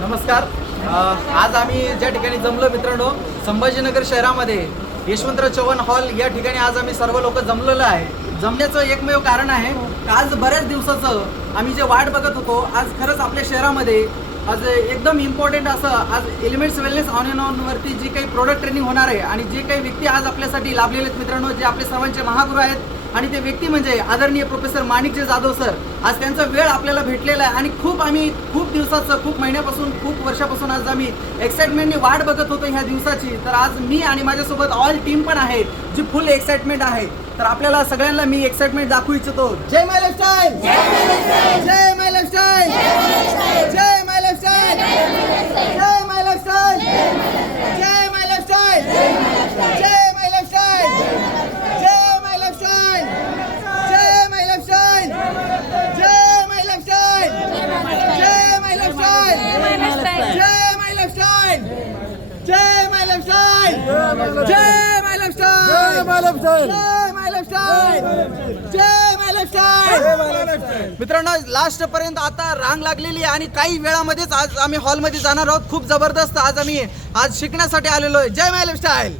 नमस्कार. आज आम्ही ज्या ठिकाणी जमलो मित्रांनो, संभाजीनगर शहरामध्ये यशवंतराव चव्हाण हॉल या ठिकाणी आज आम्ही सर्व लोक जमलेलो आहे. जमण्याचं एकमेव कारण आहे, आज बऱ्याच दिवसाचं आम्ही जे वाट बघत होतो, आज खरंच आपल्या शहरामध्ये आज एकदम इम्पॉर्टंट असं आज एलिमेंट्स वेलनेस ऑन अँड ऑनवरती जी काही प्रोडक्ट ट्रेनिंग होणार आहे आणि जे काही व्यक्ती आज आपल्यासाठी लाभलेले आहेत मित्रांनो, जे आपले सर्वांचे महागुरू आहेत आणि ते व्यक्ती म्हणजे आदरणीय प्रोफेसर माणिकजी जाधव सर. आज त्यांचा वेळ आपल्याला भेटलेला आहे आणि आम्ही खूप दिवसाचं, खूप महिन्यापासून, खूप वर्षापासून आज आम्ही एक्साइटमेंटने वाट बघत होतो ह्या दिवसाची. तर आज मी आणि माझ्यासोबत ऑल टीम पण आहे जी फुल एक्साइटमेंट आहे. तर आपल्याला सगळ्यांना मी एक्साइटमेंट दाखवू इच्छितो. जय माय लाईफस्टाईल, जय माय लाईफस्टाईल, जय माय लाईफस्टाईल, जय माय लाईफस्टाईल, जय माय लाईफस्टाईल, जय माय लाईफस्टाईल, जय माय लाईफस्टाईल, जय माय लाईफस्टाईल, जय माय लाईफस्टाईल, जय माय लाईफस्टाईल, जय माय लाईफस्टाईल, जय माय लाईफस्टाईल, जय माय लाईफस्टाईल, जय माय लाईफस्टाईल, जय माय लाईफस्टाईल, जय माय लाईफस्टाईल. मित्रांनो, लास्ट पर्यंत आता रांग लागलेली आहे आणि काही वेळामध्येच आज आम्ही हॉलमध्ये जाणार आहोत. खूप जबरदस्त आज आम्ही शिकण्यासाठी आलेलो आहे. जय माय लाईफस्टाईल.